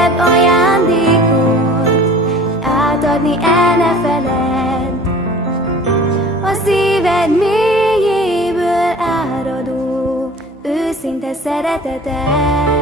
legszebb ajándékot, átadni el ne feledd, a szíved mélyéből áradó őszinte szeretetet.